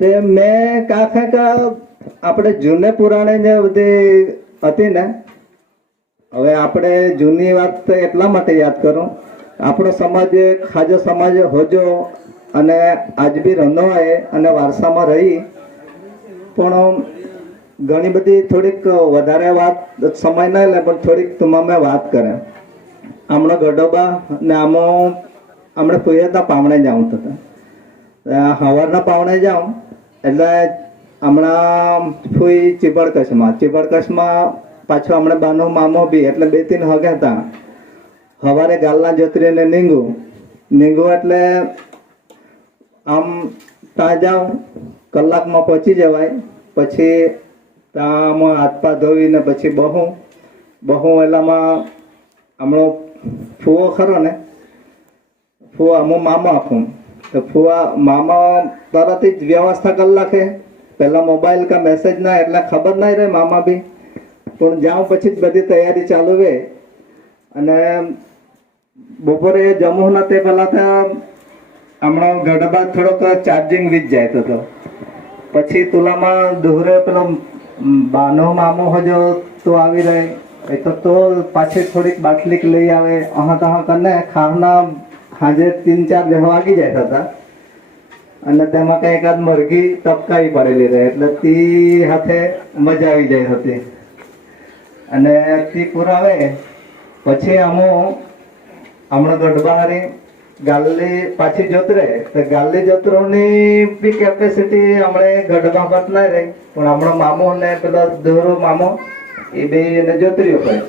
તે મેં કાંખે કે આપણે જૂને પુરાણે જે બધી હતી ને, હવે આપણે જૂની વાત તો એટલા માટે યાદ કરું, આપણો સમાજ ખાજો સમાજ હોજો અને આજ બી રંધોએ અને વારસામાં રહી, પણ ઘણી બધી થોડીક વધારે વાત સમય ના લે પણ થોડીક તમામે વાત કરે. હમણાં ગઢોબા ને આમો હમણાં પુયતા પાવણે જાઉં થતા સવારના પાવણે જાઉં એટલે હમણાં ફૂઈ ચીબડકશમાં પાછો હમણાં બાનો મામો બી એટલે 2-3 હગે હતા. સવારે ગાલના જત્રીને નીંગું એટલે આમ ત્યાં જાઉં કલાકમાં પહોંચી જવાય. પછી ત્યાં હાથ પા ધોઈને પછી બહું એટલામાં હમણો ફૂવો ખરો ને, ફૂવા હું મામા આપું તો ફૂવા મામા તરત જ વ્યવસ્થા કરી નાખે. પહેલાં મોબાઈલ કા મેસેજ ના એટલે ખબર ના રહે મામા બી, પણ જાઉં પછી જ બધી તૈયારી ચાલુ રહે. અને બપોરે જમવું ના તે પહેલાં તો હમણાં ગઢબા થોડોક ચાર્જિંગ વીજ જાય તો પછી તુલામાં દોહરે પેલો બાનો મામો હજો તો આવી રહે એ તો પાછી થોડીક બાટલીક લઈ આવે. તહાં કરીને ખાના સાંજે 3-4 વાગી જાય હતા અને તેમાં કંઈ એકાદ મરઘી ટપકાવી પડેલી રહે એટલે તી હાથે મજા આવી જાય હતી. અને તી પુરાવે પછી હમણાં ગઢબારી ગાલ્લી પાછી જોતરે તો ગાલ્લી જોતરોની બી કેપેસિટી હમણે ગઢબા પર ના રહી, પણ હમણાં મામો ને પેલો દોરો મામો એ બે એને જોતરીઓ પડે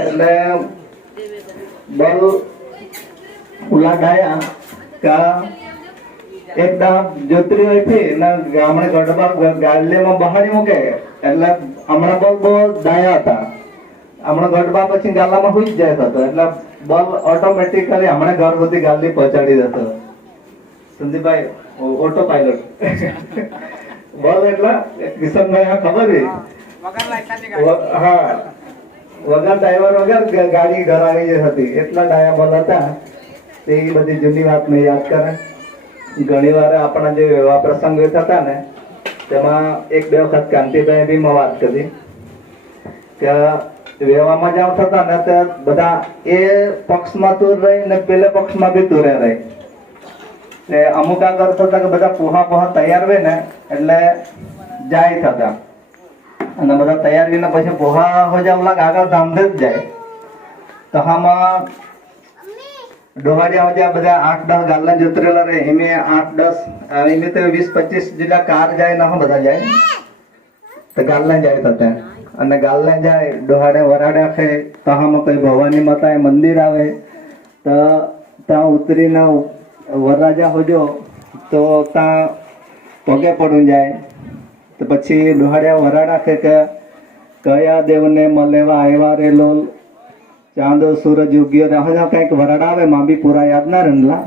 એટલે બલ ઉલા ડાયા કા એકદમ જોતરીઓ હતી ને હમણાં ગઢબા ગાલ્લીમાં બહારી મૂકે એટલે હમણાં બહુ ડાયા હતા. હમણાં ગઢબા પછી ગાલામાં હુઈ જ જાય હતો એટલે બલ ઓટોમેટિકલી હમણાં ઘર સુધી ગાલી પહોંચાડી દેતો. સંદીપભાઈ ઓટો પાયલોટ બલ એટલે કિશનભાઈ ખબર હા વગર ડ્રાઈવર વગર ગાડી ઘર આવી જ હતી એટલા ડાયા બલ હતા. એ બધી જૂની વાત મેં યાદ કરે. ઘણી વાર આપણા જે એવા પ્રસંગો થતા ને તેમાં 1-2 વખત કાંતિભાઈ બી વાત કરી કે વેવામાં જાવ થતા ને તે બધા એ પક્ષમાં તુર રહી ને પેલે પક્ષમાં બી તુરે રહી. અમુક આગળ થતા કે બધા પોહા તૈયાર હોય ને એટલે જાય થતા અને બધા તૈયાર થઈને પછી પોહા હો જાવ લાગ આગળ ધામધે જ જાય. તો આમાં ડોહાડિયા હોય બધા 8-10 ગાલના જોતરેલા રહે એમે 8-10 એમે તો 20-25 જેટલા કાર જાય ના બધા જાય તો ગાલના જાય થતા અને ગાલને જાય ડોહાડે વરાડે આખે તહામાં કઈ ભવાની માતા મંદિર આવે તો ત્યાં ઉતરીને વરરાજા હોજો તો ત્યાં પગે પડું જાય. તો પછી ડોહાડ્યા વરાડ આખે કે કયા દેવને મલેવા આવ્યા રે લોલ ચાંદો સૂરજ ઉગ્યો હજા કંઈક વરાડ આવે માં બી પૂરા યાદ ના રંગલા.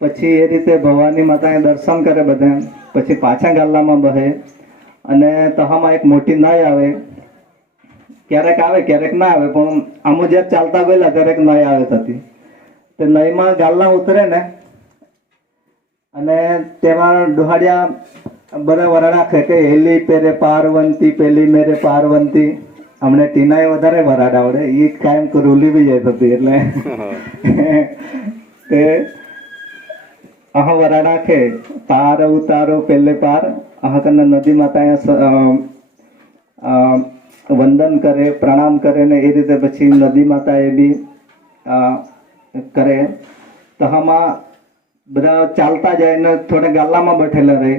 પછી એ રીતે ભવાની માતાએ દર્શન કરે બધા પછી પાછા ગાલામાં બહે અને તહામાં એક મોટી નાય આવે. ક્યારેક આવે ક્યારેક ના આવે પણ આમો જ્યારે ચાલતા ગયેલા ત્યારે નાય આવે થતી. તે નયમાં ગાલના ઉતરે ને અને તેમાં ડોહાડિયા બધા વરાડા કે હેલી પેરે પાર્વંતી પેલી મેરે પાર્વંતી. હમણે ટીનાએ વધારે વરાડ આવડે એ કાયમ રૂલી બી જાય થતી એટલે તે વરાડા કે પાર ઉતારો પેલે પાર કને નદી માતા વંદન કરે પ્રણામ કરે ને એ રીતે પછી નદી માતા એ બી કરે. તો આમાં બધા ચાલતા જાય ને થોડા ગાલામાં બેઠેલા રહે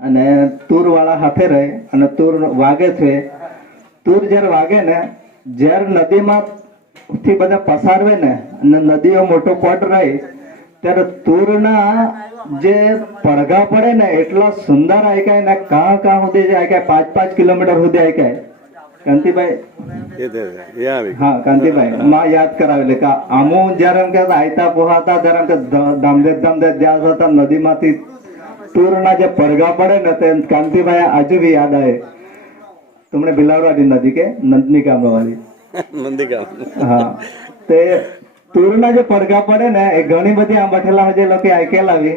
અને તૂર વાળા હાથે રહે અને તૂર વાગે છે. તૂર જ્યારે વાગે ને જ્યારે નદીમાં થી બધા પસારવે ને અને નદીઓ મોટો પટ રહે ત્યારે તૂરના જે પડઘા પડે ને એટલા સુંદર આયકાય ને કાં સુધી આયકાય 5-5 કિલોમીટર સુધી આયકાય. કાંતિભાઈ હા કાંતિભાઈ માં યાદ કરાવેલી કે આમો જયારે કે આયતા પોહાતા ત્યારે કે ધામધે જ્યાં હતા નદીમાંથી તૂરના જે પડઘા પડે ને તે કાંતિભાઈ આજુ બી યાદ આવે. तुमने बिलावड़ी नदी के नंदनी काम वाली नंदी काम हाँ ते तुरना जो પડઘા પડે ને એ ઘણી બધી આમ બેઠેલા હોય જે લોકો આઈકેલ આવી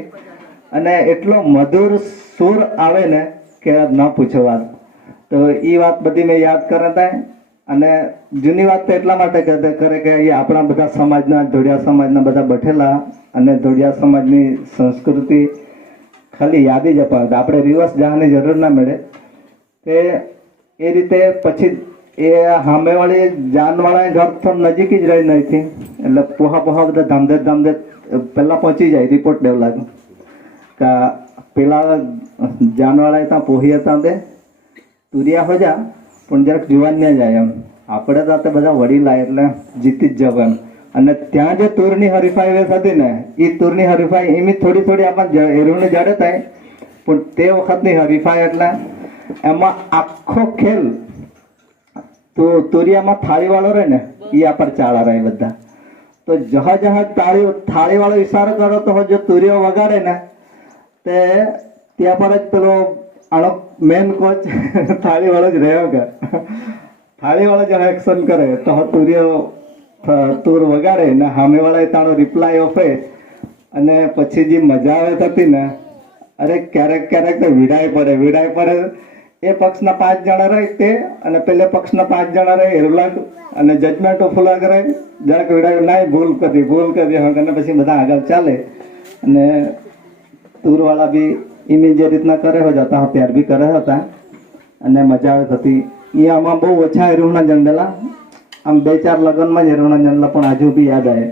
અને એટલો મધુર સુર આવે ને કે ન પૂછો વાત. તો એ વાત બધી મેં યાદ કરતા. અને જૂની વાત તો એટલા માટે કરે કે એ આપણા બધા સમાજના ધોળિયા સમાજના બધા બેઠેલા અને ધોળિયા સમાજની સંસ્કૃતિ ખાલી યાદ જ અપાવતા. આપણે રિવર્સ જવાની જરૂર ના મળે. તે એ રીતે પછી એ સામેવાળી જાનવાળા ઘર તો નજીક જ રહી નથી, એટલે પોહા બધા ધામધેર પહેલાં પહોંચી જાય. રિપોર્ટ દેવ લાગે કે પેલા જાનવાળા ત્યાં પોહી હતા તે તુરિયા હો જા પણ જરાક જુવાન ન જાય એમ. આપણે તો બધા વડીલા એટલે જીતી જ જવું એમ. અને ત્યાં જે તૂરની હરીફાઈ હતી ને એ તૂરની હરીફાઈ એમ થોડી આપણને એરુને જડે થાય, પણ તે વખતની હરીફાઈ એટલે એમાં આખો ખેલ તો તુરિયામાં થાળીવાળો રહે ને એ આપણે ચાળા રહે બધા. તો જહાજ થાળીવાળો ઈશારો કરો તો જો તુરિયો વગાડે ને તે ત્યાં પર જ પેલો આનો મેન કોચ થાળીવાળો જ રહ્યો કે થાળીવાળો જો એક્શન કરે તો તુરિયો તુર વગાડે ને સામેવાળાએ તારો રિપ્લાય આપે. અને પછી જે મજા આવે થતી ને, અરે ક્યારેક તો વિડાય પડે. એ પક્ષના 5 જણા રહે તે અને પેલે પક્ષના 5 જણા રહે એરલા અને જજમેન્ટ ફૂલા કરે. જરાક વિડાય ના ભૂલ કરી અને પછી બધા આગળ ચાલે. અને ટૂરવાળા બી એની જે રીતના કરે હતા ત્યાર બી કરે હતા અને મજા આવે થતી. એ આમાં બહુ ઓછા એરુના જંડેલા, આમ 2-4 લગ્નમાં જ એરુના જંડલા, પણ હજુ બી યાદ આવે.